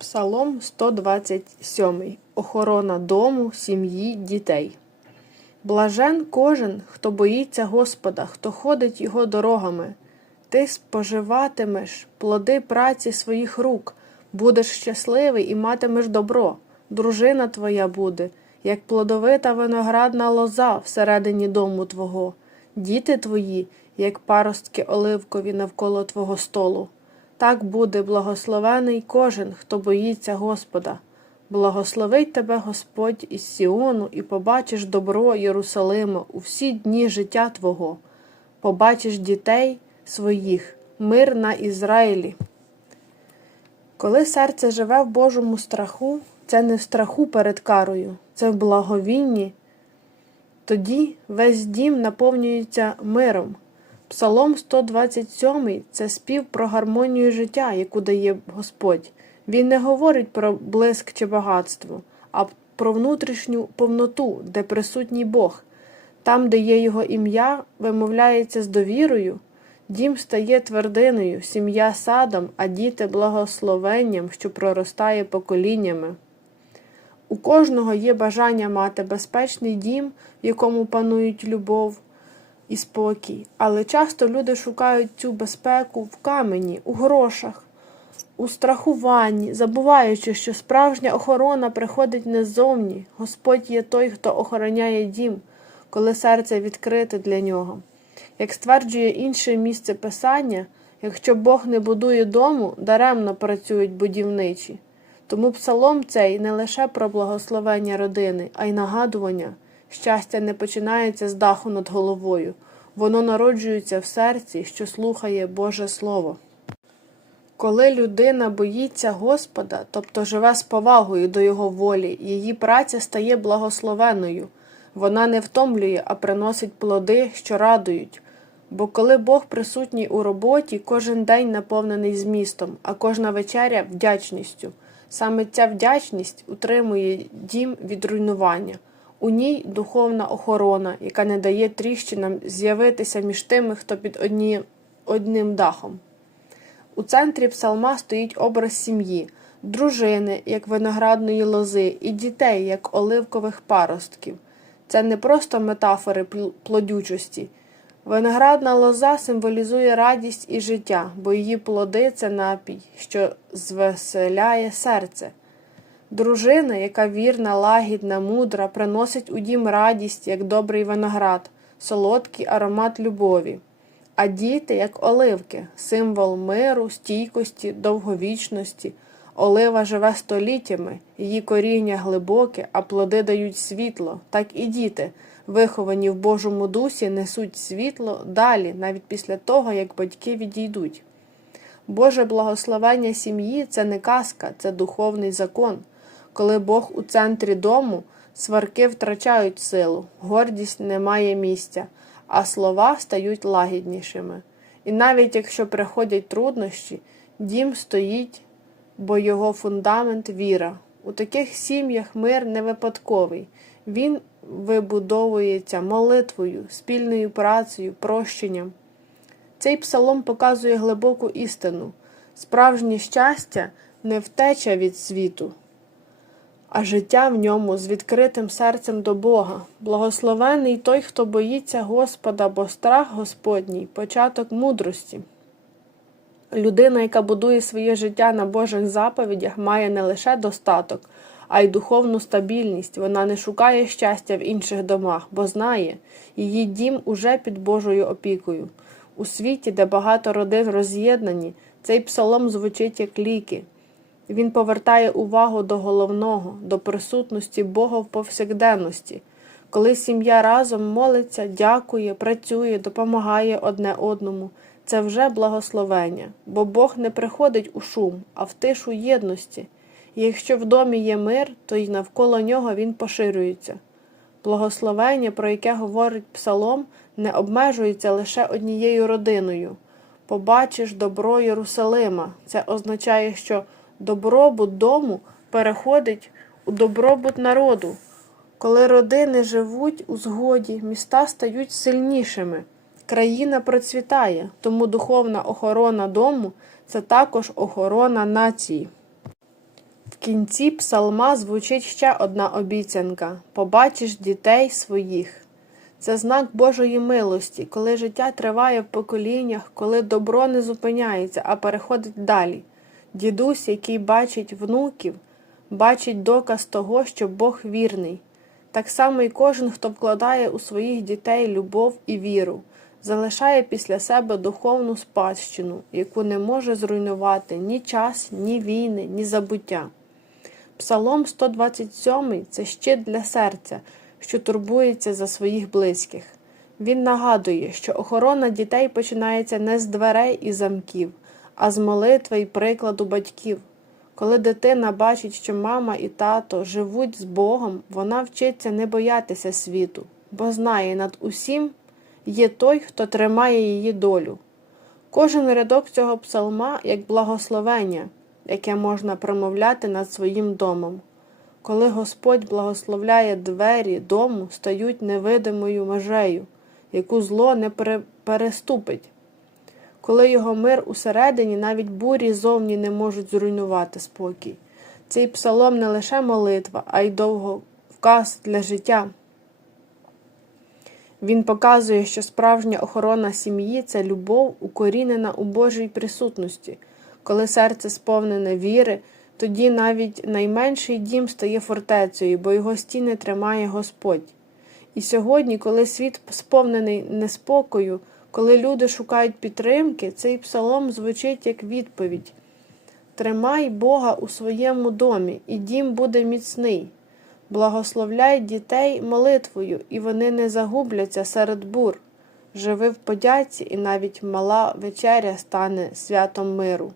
Псалом 127. Охорона дому, сім'ї, дітей. Блажен кожен, хто боїться Господа, хто ходить його дорогами. Ти споживатимеш плоди праці своїх рук, будеш щасливий і матимеш добро. Дружина твоя буде, як плодовита виноградна лоза всередині дому твого, діти твої, як паростки оливкові навколо твого столу. Так буде благословений кожен, хто боїться Господа. Благословить тебе Господь із Сіону, і побачиш добро Єрусалима у всі дні життя Твого, побачиш дітей своїх, мир на Ізраїлі. Коли серце живе в Божому страху, це не в страху перед карою, це в благовінні, тоді весь дім наповнюється миром. Псалом 127 це спів про гармонію життя, яку дає Господь. Він не говорить про блиск чи багатство, а про внутрішню повноту, де присутній Бог. Там, де є його ім'я, вимовляється з довірою, дім стає твердиною, сім'я садом, а діти благословенням, що проростає поколіннями. У кожного є бажання мати безпечний дім, в якому панують любов і спокій, але часто люди шукають цю безпеку в камені, у грошах, у страхуванні, забуваючи, що справжня охорона приходить не ззовні. Господь є той, хто охороняє дім, коли серце відкрите для нього. Як стверджує інше місце писання, якщо Бог не будує дому, даремно працюють будівничі. Тому псалом цей не лише про благословення родини, а й нагадування. Щастя не починається з даху над головою, воно народжується в серці, що слухає Боже Слово. Коли людина боїться Господа, тобто живе з повагою до Його волі, її праця стає благословенною, вона не втомлює, а приносить плоди, що радують. Бо коли Бог присутній у роботі, кожен день наповнений змістом, а кожна вечеря вдячністю. Саме ця вдячність утримує дім від руйнування. У ній духовна охорона, яка не дає тріщинам з'явитися між тими, хто під одні, одним дахом. У центрі псалма стоїть образ сім'ї, дружини, як виноградної лози, і дітей, як оливкових паростків. Це не просто метафори плодючості. Виноградна лоза символізує радість і життя, бо її плоди це напій, що звеселяє серце. Дружина, яка вірна, лагідна, мудра, приносить у дім радість, як добрий виноград, солодкий аромат любові. А діти, як оливки, символ миру, стійкості, довговічності. Олива живе століттями, її коріння глибоке, а плоди дають світло, так і діти, виховані в Божому дусі, несуть світло далі, навіть після того, як батьки відійдуть. Боже благословення сім'ї це не казка, це духовний закон. Коли Бог у центрі дому, сварки втрачають силу, гордість не має місця, а слова стають лагіднішими. І навіть якщо приходять труднощі, дім стоїть, бо його фундамент віра. У таких сім'ях мир не випадковий, він вибудовується молитвою, спільною працею, прощенням. Цей псалом показує глибоку істину справжнє щастя не втеча від світу а життя в ньому з відкритим серцем до Бога. Благословений той, хто боїться Господа, бо страх Господній початок мудрості. Людина, яка будує своє життя на Божих заповідях, має не лише достаток, а й духовну стабільність. Вона не шукає щастя в інших домах, бо знає, її дім уже під Божою опікою. У світі, де багато родин роз'єднані, цей псалом звучить як ліки. Він повертає увагу до головного, до присутності Бога в повсякденності, коли сім'я разом молиться, дякує, працює, допомагає одне одному. Це вже благословення, бо Бог не приходить у шум, а в тишу єдності. І якщо в домі є мир, то й навколо нього він поширюється. Благословення, про яке говорить Псалом, не обмежується лише однією родиною. Побачиш добро Єрусалима. Це означає, що добробут дому переходить у добробут народу. Коли родини живуть у згоді, міста стають сильнішими, країна процвітає, тому духовна охорона дому це також охорона нації. В кінці псалма звучить ще одна обіцянка побачиш дітей своїх. Це знак Божої милості, коли життя триває в поколіннях, коли добро не зупиняється, а переходить далі. Дідусь, який бачить внуків, бачить доказ того, що Бог вірний. Так само і кожен, хто вкладає у своїх дітей любов і віру, залишає після себе духовну спадщину, яку не може зруйнувати ні час, ні війни, ні забуття. Псалом 127 це щит для серця, що турбується за своїх близьких. Він нагадує, що охорона дітей починається не з дверей і замків, а з молитви і прикладу батьків. Коли дитина бачить, що мама і тато живуть з Богом, вона вчиться не боятися світу, бо знає, над усім є той, хто тримає її долю. Кожен рядок цього псалма як благословення, яке можна промовляти над своїм домом. Коли Господь благословляє двері дому, стають невидимою межею, яку зло не переступить. Коли його мир усередині, навіть бурі зовні не можуть зруйнувати спокій. Цей псалом не лише молитва, а й довговказ для життя. Він показує, що справжня охорона сім'ї це любов, укорінена у Божій присутності. Коли серце сповнене віри, тоді навіть найменший дім стає фортецею, бо його стіни тримає Господь. І сьогодні, коли світ сповнений неспокою, коли люди шукають підтримки, цей псалом звучить як відповідь: Тримай Бога у своєму домі, і дім буде міцний. Благословляй дітей молитвою, і вони не загубляться серед бур. Живи в подяці, і навіть мала вечеря стане святом миру.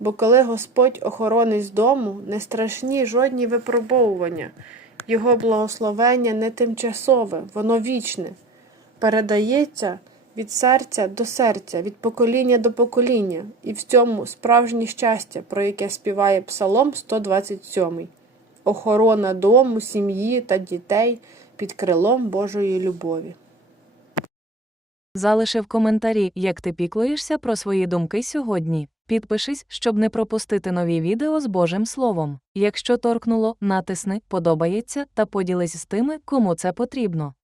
Бо коли Господь охоронить з дому, не страшні жодні випробовування, Його благословення не тимчасове, воно вічне, передається від серця до серця, від покоління до покоління, і в цьому справжнє щастя, про яке співає Псалом 127 охорона дому, сім'ї та дітей під крилом Божої любові. Залиши в коментарі, як ти піклуєшся про свої думки сьогодні. Підпишись, щоб не пропустити нові відео з Божим Словом. Якщо торкнуло, натисни подобається та поділись з тими, кому це потрібно.